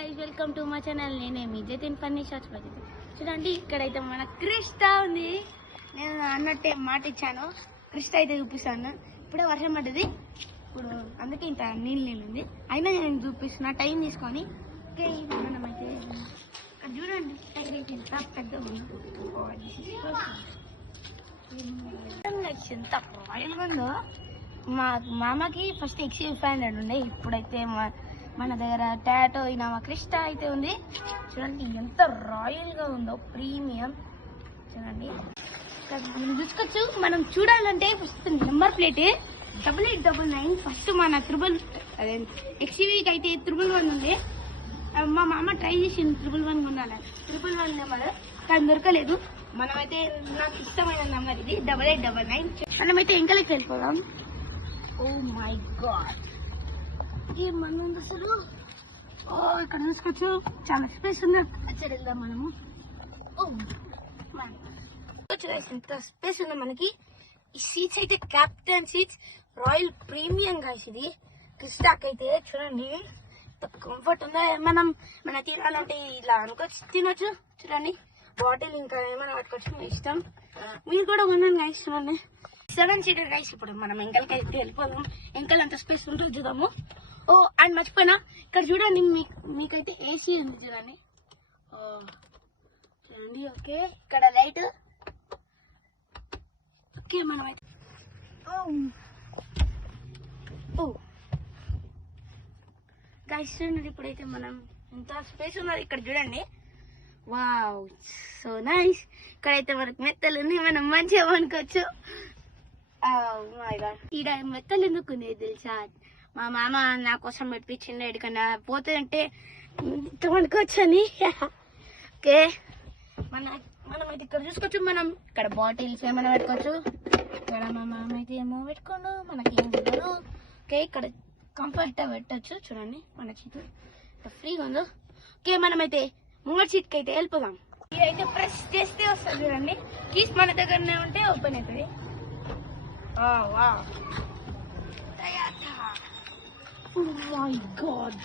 Guys, welcome to మా channel. నేనే మీ Jatin funny shorts పద్ధతి. చూడండి, ఇక్కడైతే మన క్రిస్టా ఉంది. నేను అన్నట్టే మాట ఇచ్చాను, క్రిస్టా అయితే చూపిస్తాను. ఇప్పుడే వర్షం పడ్డది, ఇప్పుడు అందుకే ఇంత నీళ్ళు ఉంది. అయినా నేను చూపిస్తున్నా టైం తీసుకొని. ఓకే, మనమైతే ఇక్కడ చూడండి ఎంత పెద్దగా ఉంది. ఎంత రాయల్గా ఉందో. మా మామకి ఫస్ట్ XU500 ఉండే, ఇప్పుడైతే మన దగ్గర టాటో ఇనోవా క్రిస్టా అయితే ఉంది. చూడండి ఎంత రాయల్ గా ఉందో, ప్రీమియం. చూడండి మనం చూసుకోవచ్చు. మనం చూడాలంటే ఫస్ట్ నెంబర్ ప్లేట్ 8899. ఫస్ట్ మన అదే XUVకి అయితే 111 ఉంది. మా మామ ట్రై చేసింది 111 కొనాలి, 111 నెంబర్, కానీ దొరకలేదు. మనమైతే నాకు ఇష్టమైన నెంబర్ ఇది 8899. మనమైతే ఇంకలకి వెళ్ళిపోదాం. ఓ మై గాడ్, ఏమన్నా ఉంది అసలు. ఇక్కడ చూసుకోవచ్చు, చాలా స్పేస్ ఉంది. వచ్చారు వెళ్దాం మనము. ఎంత స్పేస్ ఉంది మనకి. ఈ సీట్స్ అయితే captain seats, royal premium guys. ఇది క్రిస్టాక్ అయితే చూడండి కంఫర్ట్ ఉందా. మన తినాలంటే ఇలా అనుకోవచ్చు, తినొచ్చు. చూడండి బాటిల్ ఇంకా ఏమైనా పట్టుకోవచ్చు, మీ ఇష్టం. మీరు కూడా కొన్నాను గాయస్. చూడండి 7 సీటర్ గాయస్. ఇప్పుడు మనం ఎంకలకి అయితే వెళ్ళిపోదాం. ఎంకల్ అంత స్పేస్ ఉంటుంది, చూద్దాము. ఓ అండ్ మర్చిపోయినా, ఇక్కడ చూడండి మీకైతే ఏసీ ఉంది. చూడండి చూడండి. ఓకే, ఇక్కడ లైట్. ఓకే, మనమైతే గైస్ చూడండి, ఇప్పుడైతే మనం ఎంత స్పేస్ ఉన్నది ఇక్కడ చూడండి. Wow, so nice. ఇక్కడైతే మనకు మెత్తలు ఉన్నాయి, మనం మంచిగా అనుకోవచ్చు. ఈడ మెత్తలు ఎందుకు ఉంది తెలుసా, మా మామ నా కోసం పెట్టించిండు. ఎక్కడికన్నా పోతే అంటే వండుకోవచ్చు అని. ఓకే, మనమైతే ఇక్కడ చూసుకోవచ్చు. మనం ఇక్కడ బాటిల్స్ ఏమైనా పెట్టుకోవచ్చు. ఇక్కడ మా మామ అయితే ఏమో పెట్టుకోండు, మనకి ఏం తెలియదు. ఓకే, ఇక్కడ కంఫర్ట్గా పెట్టచ్చు. చూడండి మన సీటు ఫ్రీగా ఉందో. ఓకే, మనమైతే ముంగటి సీట్కి అయితే వెళ్ళిపోదాం. ఇదైతే ప్రెస్ చేస్తే వస్తుంది. చూడండి, కీస్ మన దగ్గరనే ఉంటే ఓపెన్ అవుతుంది. మై గాడ్,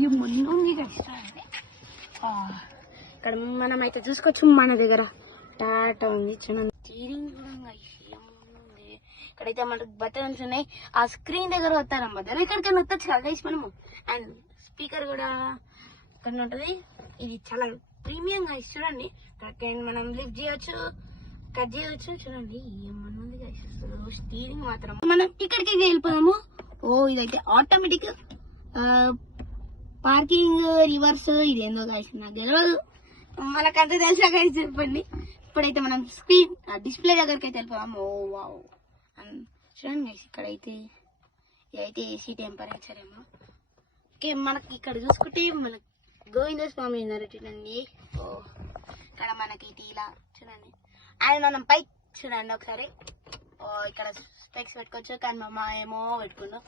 ఏమన్నా ఇక్కడ మనమైతే చూసుకోవచ్చు. మన దగ్గర టాటా ఉంది. చూడండి స్టీరింగ్ కూడా ఏముంది. ఇక్కడైతే మనకు బటన్స్ ఉన్నాయి. ఆ స్క్రీన్ దగ్గర వస్తారమ్మ దగ్గర, ఇక్కడికైనా వస్తచ్చు కదా గైస్ మనము. అండ్ స్పీకర్ కూడా ఇక్కడ ఉంటుంది. ఇది చాలా ప్రీమియం గా చూడండి. మనం లిఫ్ట్ చేయొచ్చు, కట్ చేయొచ్చు. చూడండి ఏమన్నా ఉంది గైస్. స్టీరింగ్ మాత్రం మనం ఇక్కడికి వెళ్ళిపోదాము. ఓ, ఇదైతే ఆటోమేటిక్ పార్కింగ్ రివర్స్. ఇదేందో గైస్ నాకు తెలియదు, మనకంతా తెలిసా గైస్. చెప్పండి. ఇప్పుడైతే మనం స్క్రీన్ డిస్ప్లే దగ్గరికి అయితే వెళ్ళిపోదాము. ఓ వావ్, చూడండి గైస్, ఇక్కడైతే ఇదైతే ఏసీ టెంపరేచర్ ఏమో. ఓకే, మనకి ఇక్కడ చూసుకుంటే మనకి గోవింద స్వామి చూడండి. ఓ, ఇక్కడ మనకి ఇలా చూడండి. అండ్ మనం పైకి చూడండి ఒకసారి. ఓ, ఇక్కడ స్పెక్స్ పెట్టుకోవచ్చు, కానీ మా అమ్మ ఏమో పెట్టుకుందాం.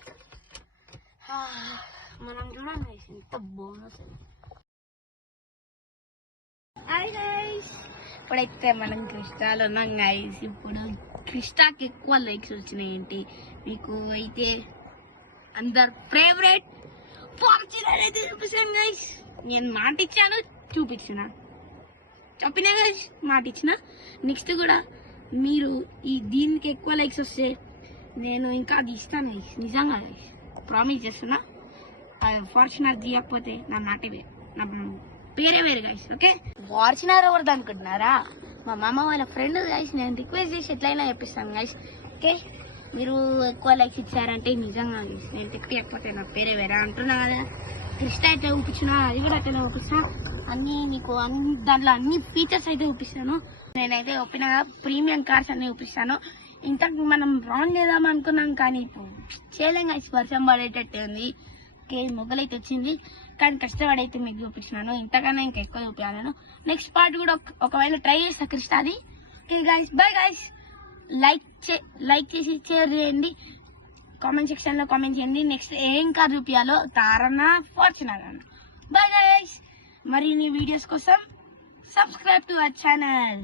మనం చూడండి ఎంత బాగుంది. హాయ్ గైస్, ఇప్పుడైతే మనం క్రిస్టాలో ఉన్నాం గైస్. ఇప్పుడు క్రిస్టాకి ఎక్కువ లైక్స్ వచ్చినాయి. ఏంటి మీకు అయితే అందరు ఫేవరెట్ ఫార్చునర్ అయితే చూపిస్తాను గైస్. నేను మాట ఇచ్చాను, చెప్పినా గైస్, మాట ఇచ్చిన. నెక్స్ట్ కూడా మీరు దీనికి ఎక్కువ లైక్స్ వస్తే నేను ఇంకా అది ఇస్తాను గైస్, నిజంగా గైస్, ప్రామిస్ చేస్తున్నా. ఫార్చునర్ తీయకపోతే నా మాటే వేరు, నా పేరే వేరు గైస్. ఓకే, ఫార్చునర్ ఎవరిది అనుకుంటున్నారా? మా మామ వాళ్ళ ఫ్రెండ్ గైస్. నేను రిక్వెస్ట్ చేసి ఎట్లయినా చెప్పిస్తాను గైస్. ఓకే, మీరు ఎక్కువ లైక్స్ ఇచ్చారంటే నిజంగా గైస్, నేను తిప్పకపోతే నా పేరే వేరే అంటున్నా కదా. క్రిస్టా అయితే చూపించినా, అది కూడా అట్లా చూపిస్తా. అన్ని మీకు దాంట్లో అన్ని ఫీచర్స్ అయితే చూపిస్తాను. నేనైతే ఓపెన్ గా ప్రీమియం కార్స్ అన్ని చూపిస్తాను. ఇంతకు మనం రాంగ్ చేద్దాం అనుకున్నాం, కానీ ఇప్పుడు చేయలేం గైస్, వర్షం పడేటట్టే ఉంది. ఓకే, మొగ్గలైతే వచ్చింది, కానీ కష్టపడైతే మీకు చూపించినాను. ఇంతకన్నా ఇంకా ఎక్కువ చూపించాను. నెక్స్ట్ పార్ట్ కూడా ఒకవేళ ట్రై చేస్తా క్రిస్టాది. Okay guys, bye guys. Like చేసి షేర్ చేయండి, కామెంట్ సెక్షన్ లో కామెంట్ చేయండి. నెక్స్ట్ ఏం కార్ చూపించాలో, తారన్నా ఫార్చునర్ అన్న. బై గైస్, మరిన్ని వీడియోస్ కోసం సబ్స్క్రైబ్ టు అవర్ ఛానల్.